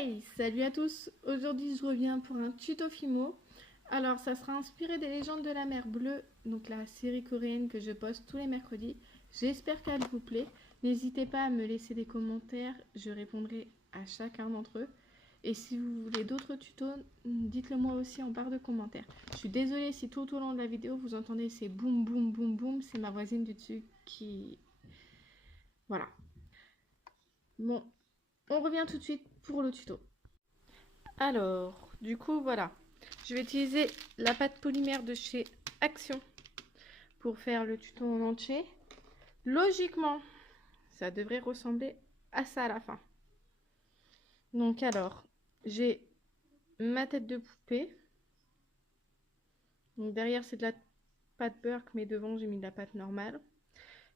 Hey, salut à tous! Aujourd'hui, je reviens pour un tuto Fimo. Alors, ça sera inspiré des légendes de la mer Bleue, donc la série coréenne que je poste tous les mercredis. J'espère qu'elle vous plaît. N'hésitez pas à me laisser des commentaires, je répondrai à chacun d'entre eux. Et si vous voulez d'autres tutos, dites-le moi aussi en barre de commentaires. Je suis désolée si tout au long de la vidéo vous entendez ces boum boum boum boum, c'est ma voisine du dessus qui... Voilà. Bon, on revient tout de suite pour le tuto. Alors, du coup, voilà. Je vais utiliser la pâte polymère de chez Action pour faire le tuto en entier. Logiquement, ça devrait ressembler à ça à la fin. Donc alors, j'ai ma tête de poupée. Donc derrière, c'est de la pâte Burke, mais devant, j'ai mis de la pâte normale.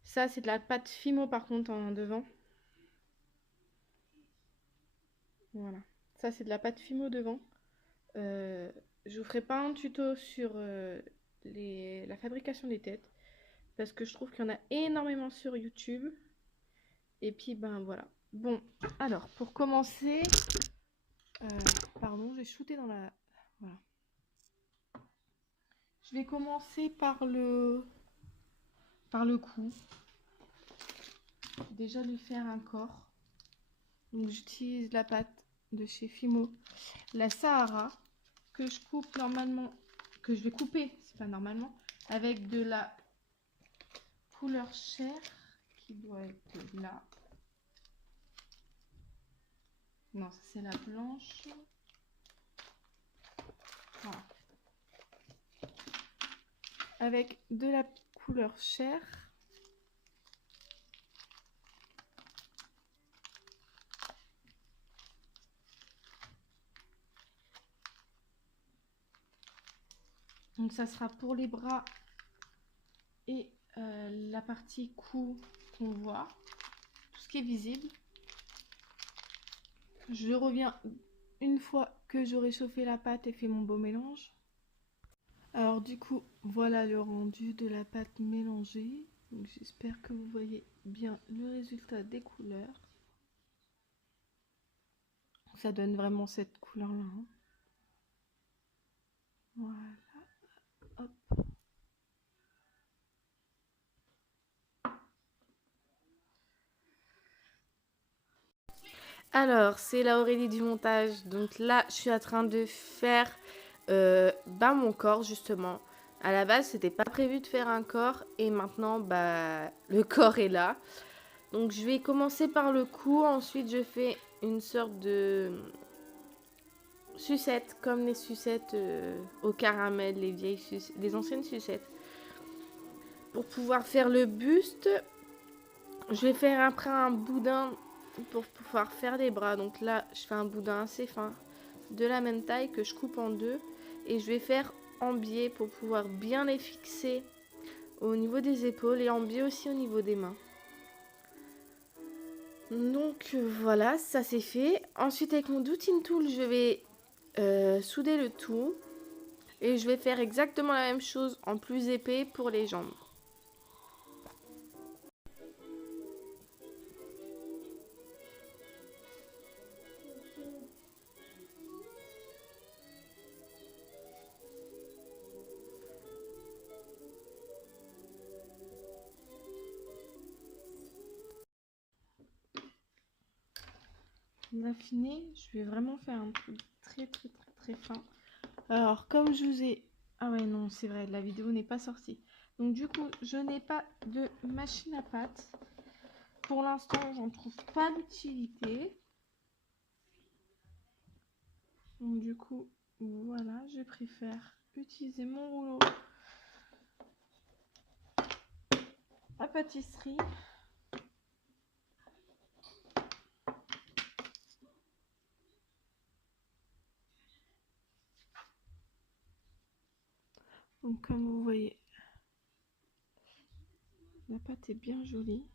Ça, c'est de la pâte Fimo, par contre, en devant. Voilà. Ça, c'est de la pâte Fimo devant. Je vous ferai pas un tuto sur la fabrication des têtes parce que je trouve qu'il y en a énormément sur YouTube. Et puis ben voilà. Bon, alors pour commencer, pardon, j'ai shooté dans la... Voilà. Je vais commencer par le cou. Déjà lui faire un corps. Donc j'utilise la pâte de chez Fimo, la Sahara, que je coupe normalement, que je vais couper, c'est pas normalement, avec de la couleur chair qui doit être là. Non, ça c'est la blanche. Voilà. Avec de la couleur chair. Donc ça sera pour les bras et la partie cou qu'on voit, tout ce qui est visible. Je reviens une fois que j'aurai chauffé la pâte et fait mon beau mélange. Alors du coup, voilà le rendu de la pâte mélangée. J'espère que vous voyez bien le résultat des couleurs. Ça donne vraiment cette couleur-là. Hein. Voilà. Hop. Alors, c'est la Aurélie du montage. Donc là, je suis en train de faire mon corps, justement. À la base, c'était pas prévu de faire un corps. Et maintenant, le corps est là. Donc, je vais commencer par le cou. Ensuite, je fais une sorte de sucette, comme les sucettes au caramel, les anciennes sucettes. Pour pouvoir faire le buste, je vais faire après un boudin pour pouvoir faire les bras. Donc là, je fais un boudin assez fin, de la même taille, que je coupe en deux. Et je vais faire en biais pour pouvoir bien les fixer au niveau des épaules et en biais aussi au niveau des mains. Donc voilà, ça c'est fait. Ensuite, avec mon Doutine Tool, je vais souder le tout. Et je vais faire exactement la même chose en plus épais pour les jambes. L'affiné, je vais vraiment faire un truc très fin. Alors comme je vous ai... Ah ouais non, c'est vrai, la vidéo n'est pas sortie. Donc du coup, je n'ai pas de machine à pâte. Pour l'instant, j'en trouve pas d'utilité. Donc du coup, voilà, je préfère utiliser mon rouleau à pâtisserie. Donc comme vous voyez, la pâte est bien jolie.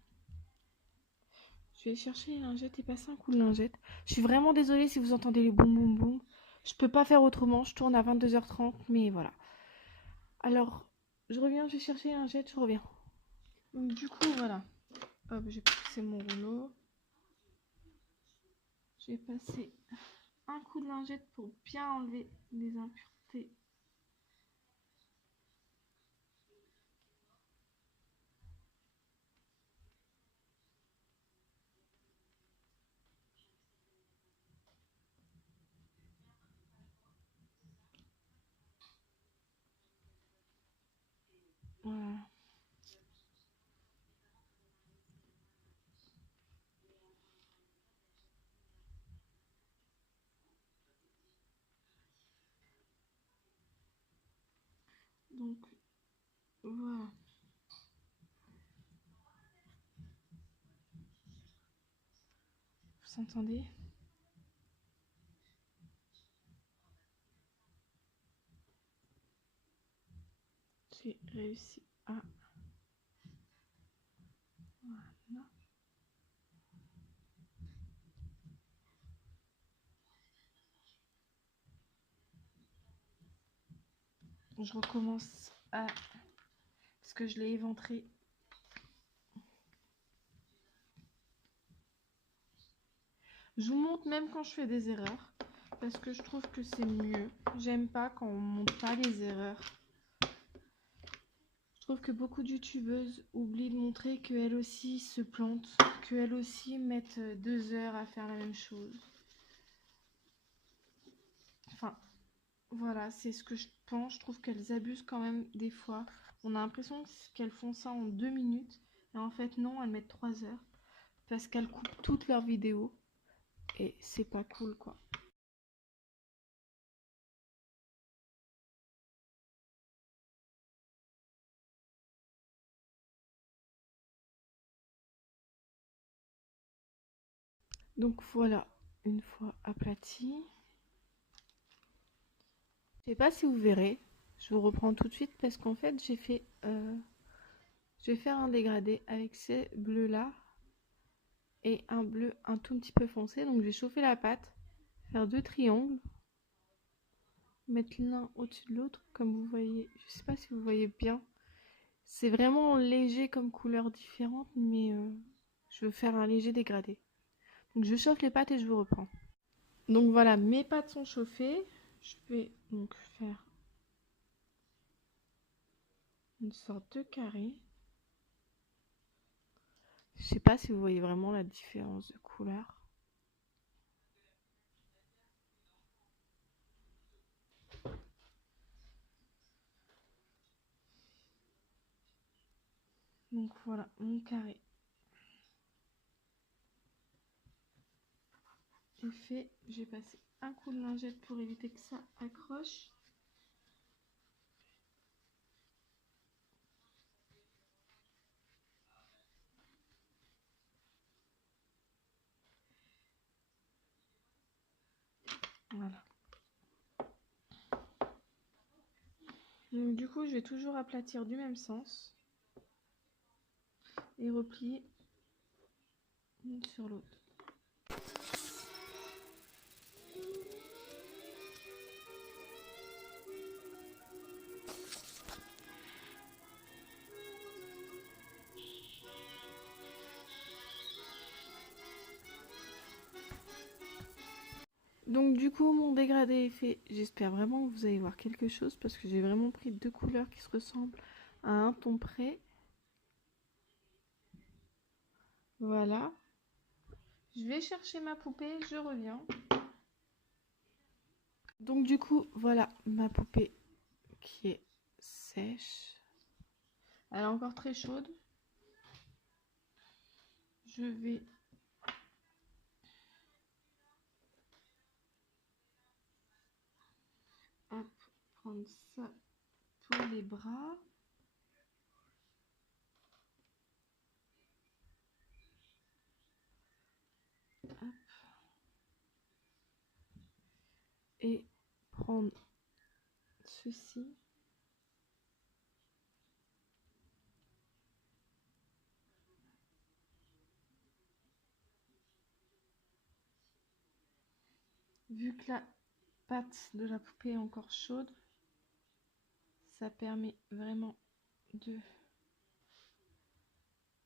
Je vais chercher les lingettes et passer un coup de lingette. Je suis vraiment désolée si vous entendez les boum boum boum. Je peux pas faire autrement, je tourne à 22h30, mais voilà. Alors, je reviens, je vais chercher les lingettes, je reviens. Donc du coup, voilà. Hop, j'ai passé mon rouleau. J'ai passé un coup de lingette pour bien enlever les impuretés. Voilà. Donc, voilà. Vous entendez? J'ai réussi à... Voilà. Je recommence à... Parce que je l'ai éventré. Je vous montre même quand je fais des erreurs. Parce que je trouve que c'est mieux. J'aime pas quand on montre pas les erreurs. Je trouve que beaucoup de youtubeuses oublient de montrer qu'elles aussi se plantent. Qu'elles aussi mettent 2 heures à faire la même chose. Enfin, voilà, c'est ce que je pense. Je trouve qu'elles abusent quand même des fois. On a l'impression qu'elles font ça en 2 minutes. Et en fait, non, elles mettent 3 heures. Parce qu'elles coupent toutes leurs vidéos. Et c'est pas cool, quoi. Donc voilà, une fois aplati. Je sais pas si vous verrez. Je vous reprends tout de suite parce qu'en fait, je vais faire un dégradé avec ces bleus-là. Et un bleu un tout petit peu foncé. Donc je vais chauffer la pâte. Faire 2 triangles. Mettre l'un au-dessus de l'autre, comme vous voyez. Je sais pas si vous voyez bien. C'est vraiment léger comme couleur différente, mais je veux faire un léger dégradé. Donc je chauffe les pâtes et je vous reprends. Donc voilà, mes pâtes sont chauffées. Je vais donc faire une sorte de carré. Je sais pas si vous voyez vraiment la différence de couleur. Donc voilà, mon carré est fait. J'ai passé un coup de lingette pour éviter que ça accroche. Voilà. Donc du coup, je vais toujours aplatir du même sens et replier l'une sur l'autre. Donc du coup, mon dégradé est fait. J'espère vraiment que vous allez voir quelque chose parce que j'ai vraiment pris 2 couleurs qui se ressemblent à un ton près. Voilà. Je vais chercher ma poupée, je reviens. Donc du coup, voilà ma poupée qui est sèche. Elle est encore très chaude. Je vais prendre ça pour les bras. Hop. Et prendre ceci. Vu que la pâte de la poupée est encore chaude, ça permet vraiment de...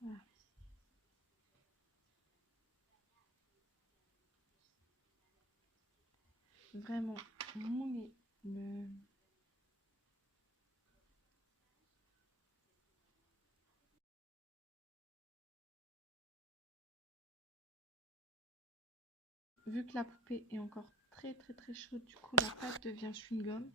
Voilà. vraiment mouler le... Vu que la poupée est encore très chaude, du coup la pâte devient chewing-gum.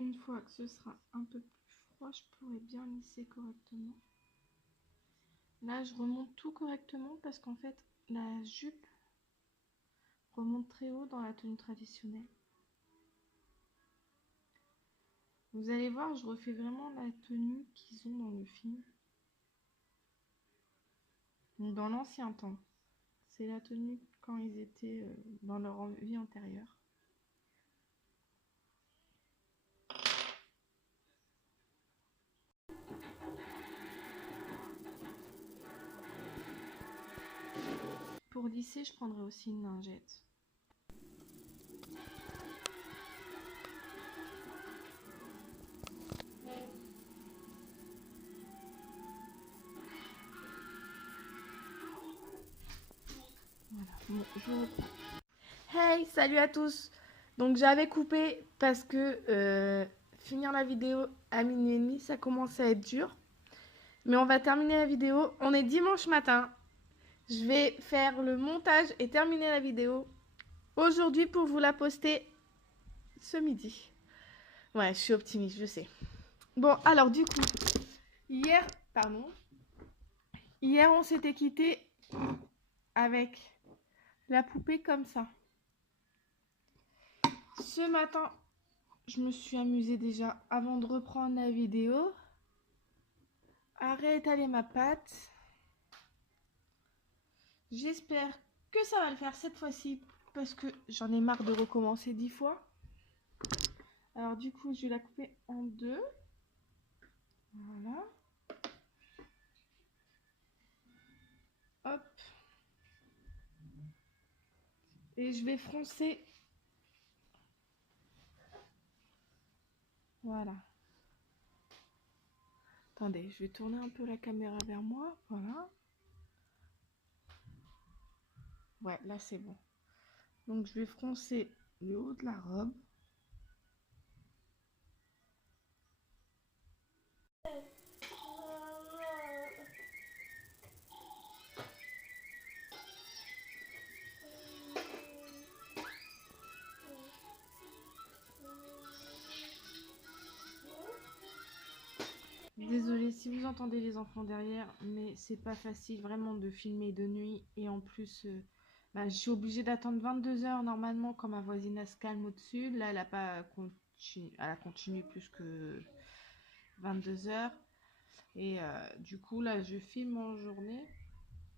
Une fois que ce sera un peu plus froid, je pourrai bien lisser correctement. Là, je remonte tout correctement parce qu'en fait, la jupe remonte très haut dans la tenue traditionnelle. Vous allez voir, je refais vraiment la tenue qu'ils ont dans le film. Donc dans l'ancien temps. C'est la tenue quand ils étaient dans leur vie antérieure. Pour lisser, je prendrai aussi une lingette. Voilà, bon, je reprends. Hey, salut à tous. Donc j'avais coupé parce que finir la vidéo à 12h30, ça commence à être dur. Mais on va terminer la vidéo. On est dimanche matin. Je vais faire le montage et terminer la vidéo aujourd'hui pour vous la poster ce midi. Ouais, je suis optimiste, je sais. Bon, alors du coup, hier, on s'était quitté avec la poupée comme ça. Ce matin, je me suis amusée déjà avant de reprendre la vidéo à réétaler ma pâte. J'espère que ça va le faire cette fois-ci parce que j'en ai marre de recommencer 10 fois. Alors du coup, je vais la couper en deux. Voilà. Hop. Et je vais froncer. Voilà. Attendez, je vais tourner un peu la caméra vers moi. Voilà. Ouais, là c'est bon. Donc je vais froncer le haut de la robe. Désolée si vous entendez les enfants derrière, mais c'est pas facile vraiment de filmer de nuit. Et en plus, je suis obligée d'attendre 22h normalement quand ma voisine elle se calme au-dessus. Là, elle a continué plus que 22h. Et du coup, là, je filme en journée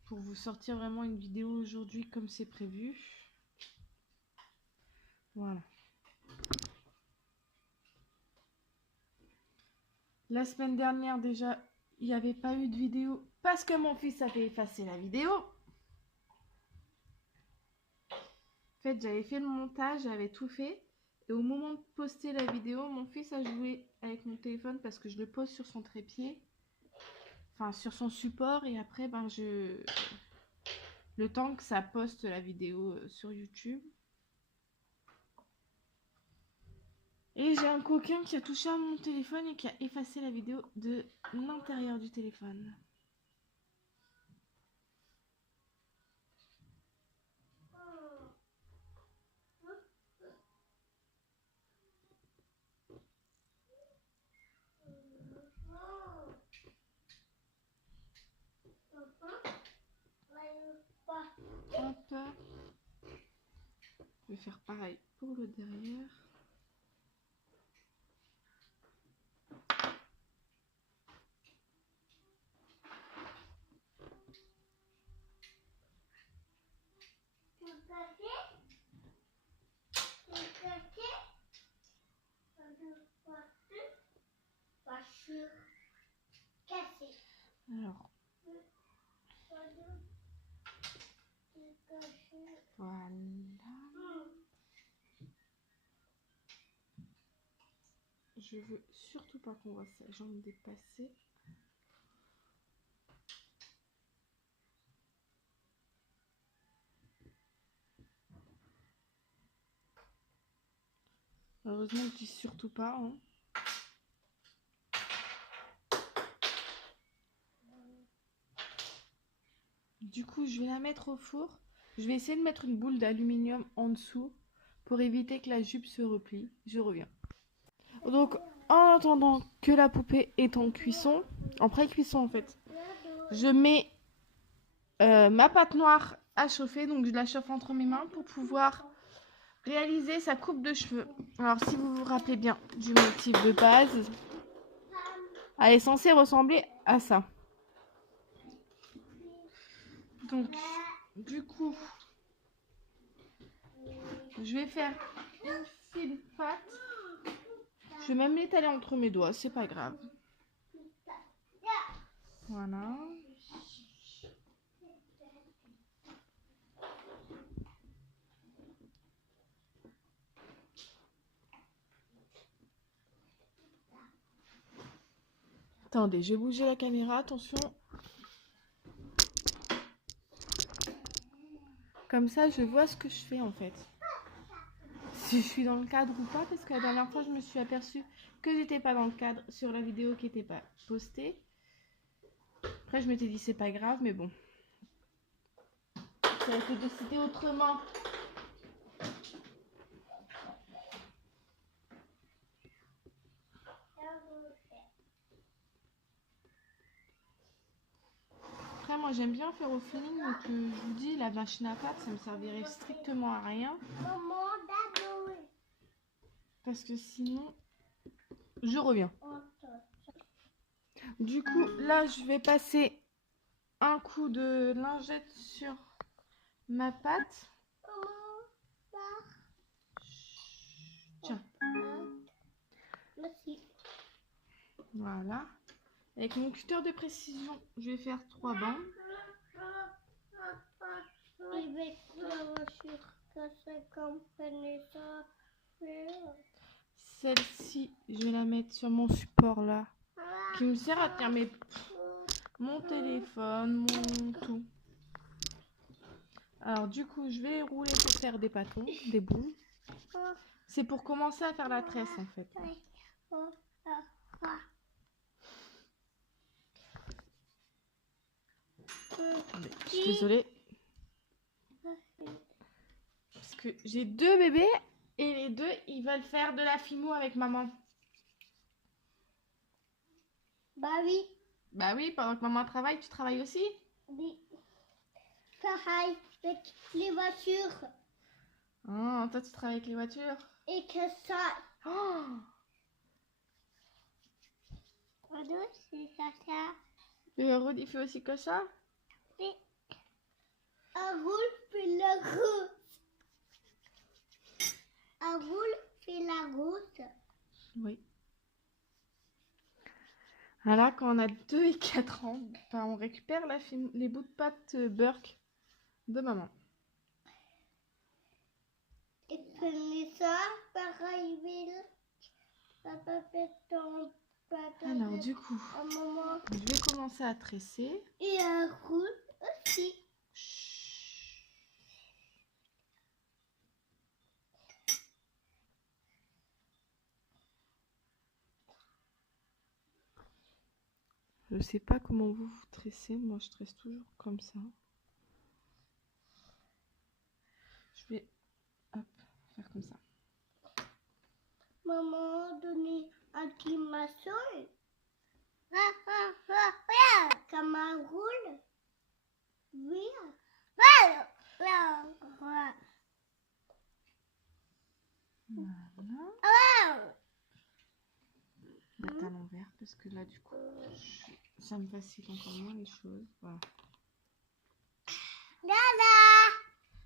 pour vous sortir vraiment une vidéo aujourd'hui comme c'est prévu. Voilà. La semaine dernière déjà, il n'y avait pas eu de vidéo parce que mon fils avait effacé la vidéo. En fait, j'avais fait le montage, j'avais tout fait. Et au moment de poster la vidéo, mon fils a joué avec mon téléphone parce que je le pose sur son trépied. Enfin, sur son support. Et après, le temps que ça poste la vidéo sur YouTube. Et j'ai un coquin qui a touché à mon téléphone et qui a effacé la vidéo de l'intérieur du téléphone. Hop. Je vais faire pareil pour le derrière. Alors, voilà. Je je veux surtout pas qu'on voit sa jambe dépasser. Heureusement que je dis surtout pas. Hein. Du coup, je vais la mettre au four. Je vais essayer de mettre une boule d'aluminium en dessous pour éviter que la jupe se replie. Je reviens. Donc, en attendant que la poupée est en cuisson, en pré-cuisson en fait, je mets ma pâte noire à chauffer. Donc, je la chauffe entre mes mains pour pouvoir réaliser sa coupe de cheveux. Alors, si vous vous rappelez bien du motif de base, elle est censée ressembler à ça. Donc, du coup, je vais faire une fine pâte. Je vais même l'étaler entre mes doigts, c'est pas grave. Voilà. Attendez, je vais bouger la caméra, attention. Comme ça, je vois ce que je fais en fait. Si je suis dans le cadre ou pas, parce que la dernière fois, je me suis aperçue que j'étais pas dans le cadre sur la vidéo qui n'était pas postée. Après, je m'étais dit, c'est pas grave, mais bon. Ça a été décidé autrement. Après, moi, j'aime bien faire au feeling, donc je vous dis, la machine à pâte, ça me servirait strictement à rien. Parce que sinon, je reviens. Du coup, là, je vais passer un coup de lingette sur ma pâte. Tiens. Voilà. Avec mon cutter de précision, je vais faire 3 bandes. Celle-ci, je vais la mettre sur mon support là, qui me sert à tenir mon téléphone, mon tout. Alors du coup, je vais rouler pour faire des pâtons, des boules. C'est pour commencer à faire la tresse en fait. Attendez, je suis désolée. Parce que j'ai 2 bébés et les 2, ils veulent faire de la fimo avec maman. Bah oui. Bah oui, pendant que maman travaille, tu travailles aussi? Oui. Pareil avec les voitures. Oh, toi tu travailles avec les voitures? Et que ça. Oh, C'est ça. et Rudy, il fait aussi que ça? Oui. Un roule fait la route. Un roule fait la route. Oui. Là, quand on a 2 et 4 ans, ben, on récupère les bouts de pâte Burke de maman. Et prenez ça, pareil, Will. Papa fait ton pâte. Alors, du coup, Un moment. je vais commencer à tresser. Et un roule aussi. Chut. Je sais pas comment vous tressez. Moi, je tresse toujours comme ça. Je vais hop, faire comme ça. Maman, donner un petit maçon. Comme un roule. Oui. Voilà. Mettre à l'envers parce que là, du coup, ça me facilite encore moins les choses. Voilà.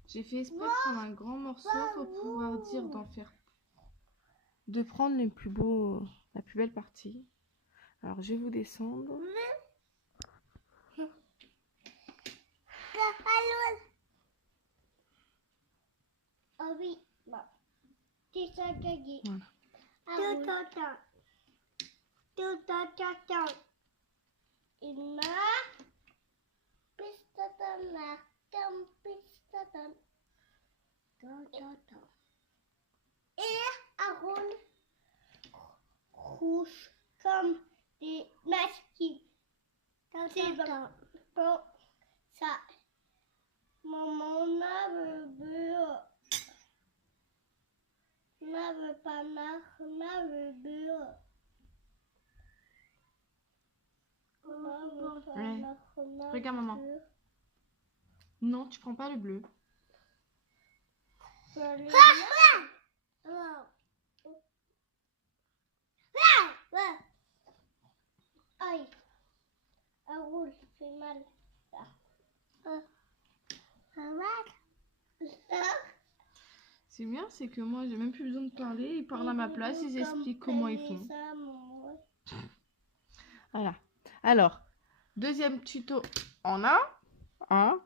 J'ai fait exprès de prendre un grand morceau pour pouvoir dire de prendre les plus beaux, la plus belle partie. Alors, je vais vous descendre. Ah oui. C'est ça gagné. Voilà. Tout. Une marque. Pistaton, marque, pistaton. Et un rôle rouge comme des masques. C'est bon. Ça. Maman n'avait pas marre, n'avait beurre. Ouais. Regarde maman. Non, tu prends pas le bleu. Aïe, un roule, fait mal. C'est bien, c'est que moi j'ai même plus besoin de parler. Ils parlent à ma place, ils expliquent comment ils font. Voilà. Alors, deuxième tuto en un. Hein.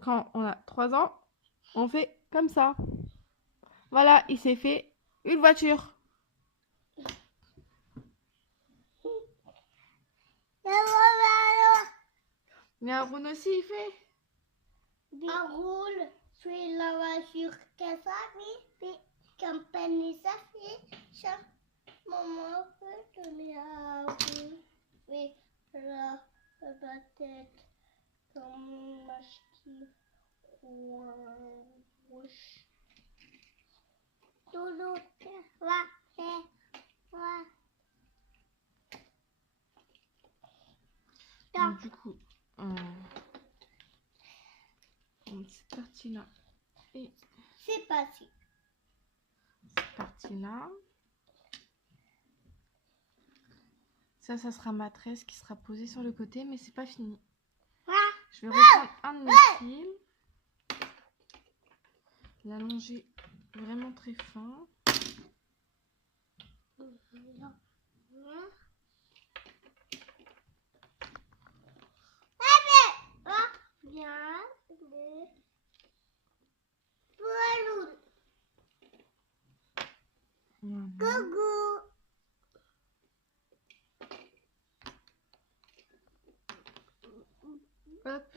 Quand on a 3 ans, on fait comme ça. Voilà, il s'est fait une voiture. Mais Haroun aussi, il fait. Haroun fait la voiture que ça fait, campagne ça fait. Maman peut donner à Haroun. Oui, la tête comme masqué rouge. Doudou, va faire. Donc, du coup, cette partie-là et c'est passé. Cette partie-là. Ça sera ma tresse qui sera posée sur le côté, mais c'est pas fini. Je vais reprendre un de mes fils, l'allonger vraiment très fin. Bien le ballon. Coucou. Hop.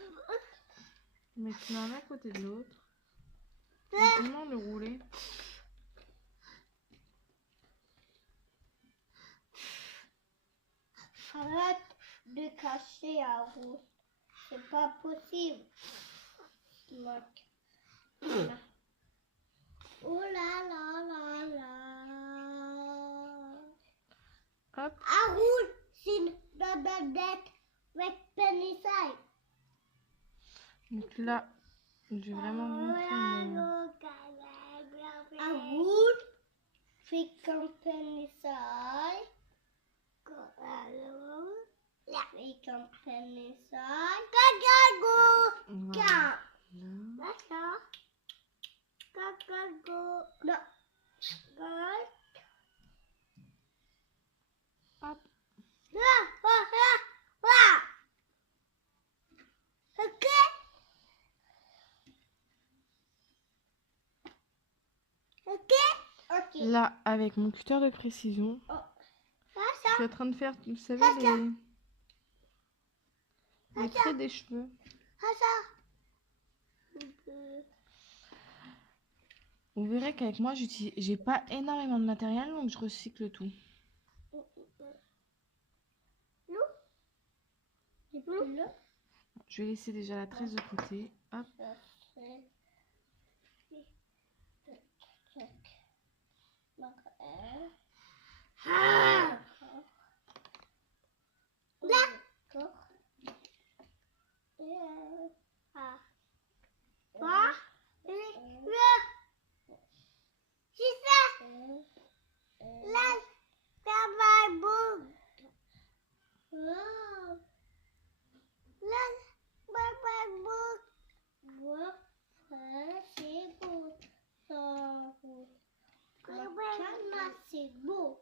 Mettre l'un à côté de l'autre. Vraiment le rouler. Arrête de cacher à vous. C'est pas possible. Oh là là là là. Hop. Haroun, c'est une babette avec pénissage. Donc là, je vais vraiment vous montrer mon... Haroun fait comme pénissage. Là, fait comme pénissage. Voilà. D'accord. Non. Hop. Ok. Là, avec mon cutter de précision, je suis en train de faire, vous savez, les traits des cheveux. Vous verrez qu'avec moi, j'ai pas énormément de matériel, donc je recycle tout. Je vais laisser déjà la tresse de côté. Hop. C'est beau.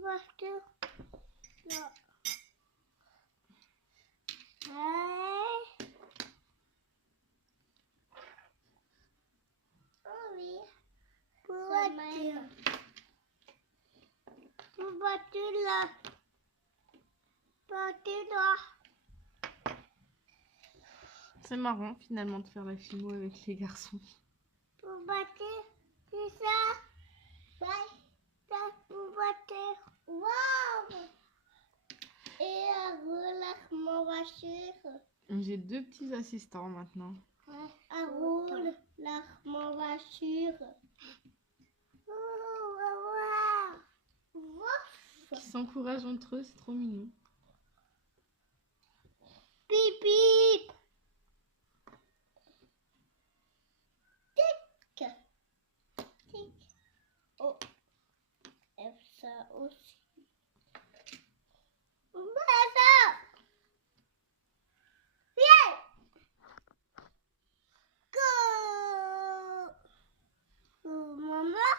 voiture. Là. Ouais. Oh oui. Voiture. Voiture là. Voiture là. C'est marrant finalement de faire la filmo avec les garçons. Voiture, c'est ça. Ouais. Ça, voiture. Waouh. Et relâche mon voiture. J'ai 2 petits assistants maintenant. Ouais. Roule la mon voiture. Qui s'encouragent entre eux, c'est trop mignon. Bip bip. Tic. Tic. Oh. Et ça aussi. Maman. Viens. Go. Maman.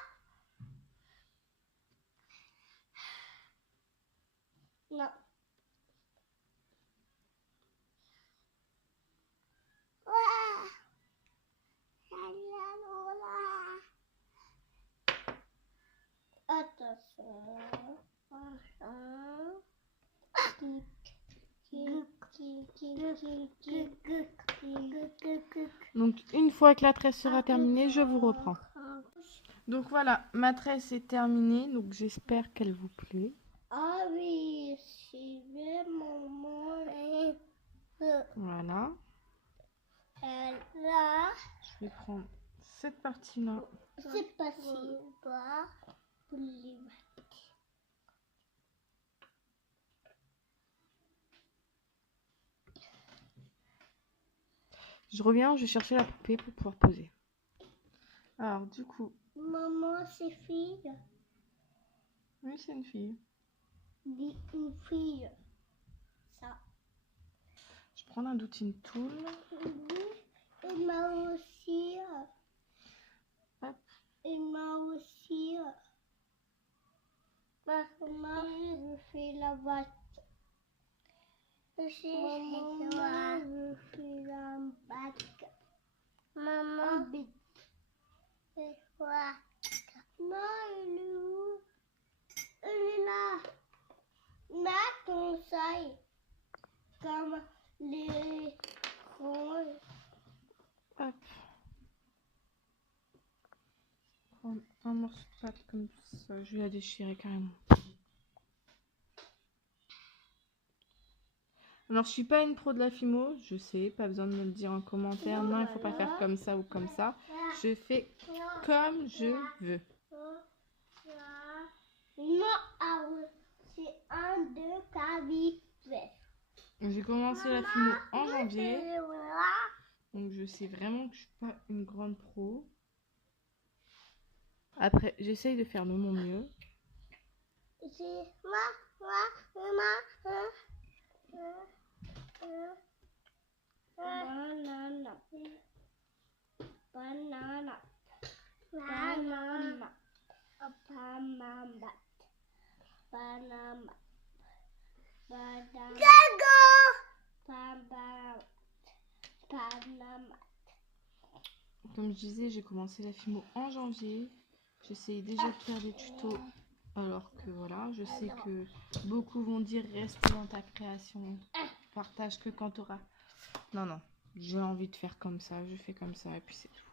Non. Attention. Donc une fois que la tresse sera terminée, je vous reprends. Donc voilà, ma tresse est terminée, donc j'espère qu'elle vous plaît. Ah oui, c'est vraiment Voilà. là. Je vais prendre cette partie-là. C'est pas si bas pour les Je reviens, je vais chercher la poupée pour pouvoir poser. Alors du coup, Maman, c'est fille. oui c'est une fille. Dis une fille. Ça. Je prends la doutine tool. Et moi aussi. Hop. Et moi aussi. Maman, je fais la boîte. Maman, je fais la bac. Maman, c'est quoi? Non, elle est où? Elle est là. Ma conseil. Comme les ronds. Hop. Prendre un morceau de pâte comme ça, je vais la déchirer carrément. Alors je suis pas une pro de la fimo, je sais, pas besoin de me le dire en commentaire, non il faut pas faire comme ça ou comme ça. Je fais comme je veux. Non, c'est 1, 2, 4, 8. J'ai commencé la fimo en janvier, donc je sais vraiment que je suis pas une grande pro. Après, j'essaye de faire de mon mieux. C'est banana. Banana. Banana. Banana. Banana. Banana. Banana. Comme je disais, j'ai commencé la fimo en janvier. J'essaye déjà de faire des tutos. Alors que voilà, je sais que beaucoup vont dire reste dans ta création, partage que quand tu auras. Non, non, j'ai envie de faire comme ça, je fais comme ça et puis c'est tout.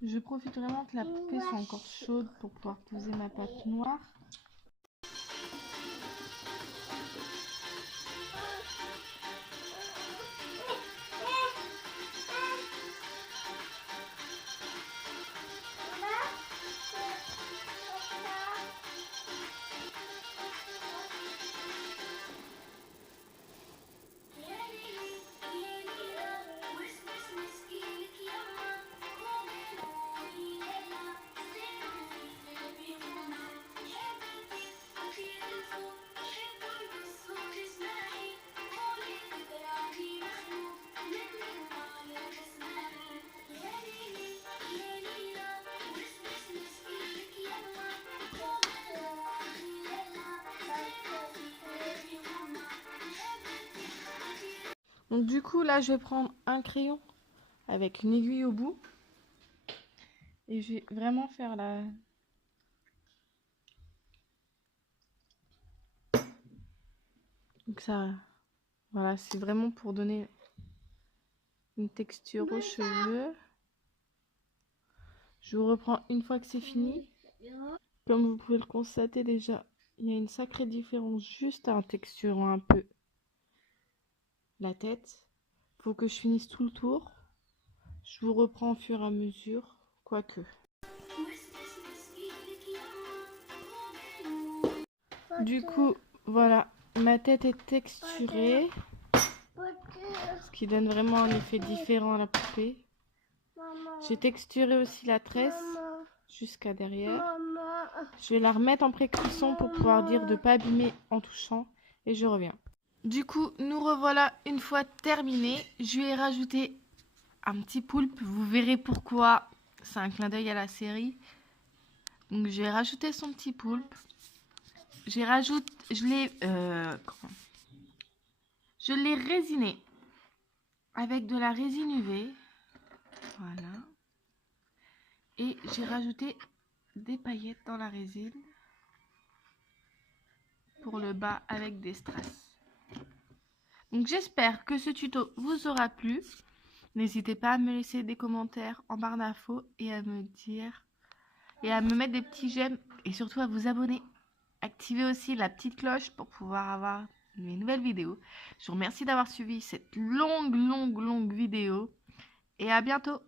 Je profite vraiment que la poupée soit encore chaude pour pouvoir poser ma pâte noire. Donc du coup, là, je vais prendre un crayon avec une aiguille au bout. Et je vais vraiment faire la... Donc ça, voilà, c'est vraiment pour donner une texture aux cheveux. Je vous reprends une fois que c'est fini. Comme vous pouvez le constater déjà, il y a une sacrée différence juste en texturant un peu la tête. Faut que je finisse tout le tour. Je vous reprends au fur et à mesure, quoique. Du coup, voilà, ma tête est texturée, ce qui donne vraiment un effet différent à la poupée. J'ai texturé aussi la tresse jusqu'à derrière. Je vais la remettre en pré-cuisson pour pouvoir dire de ne pas abîmer en touchant et je reviens. Du coup, nous revoilà une fois terminé. Je lui ai rajouté un petit poulpe. Vous verrez pourquoi. C'est un clin d'œil à la série. Donc, j'ai rajouté son petit poulpe. Je l'ai résiné avec de la résine UV. Voilà. Et j'ai rajouté des paillettes dans la résine pour le bas avec des strass. Donc j'espère que ce tuto vous aura plu. N'hésitez pas à me laisser des commentaires en barre d'infos et à me dire et à me mettre des petits j'aime et surtout à vous abonner. Activez aussi la petite cloche pour pouvoir avoir mes nouvelles vidéos. Je vous remercie d'avoir suivi cette longue vidéo et à bientôt.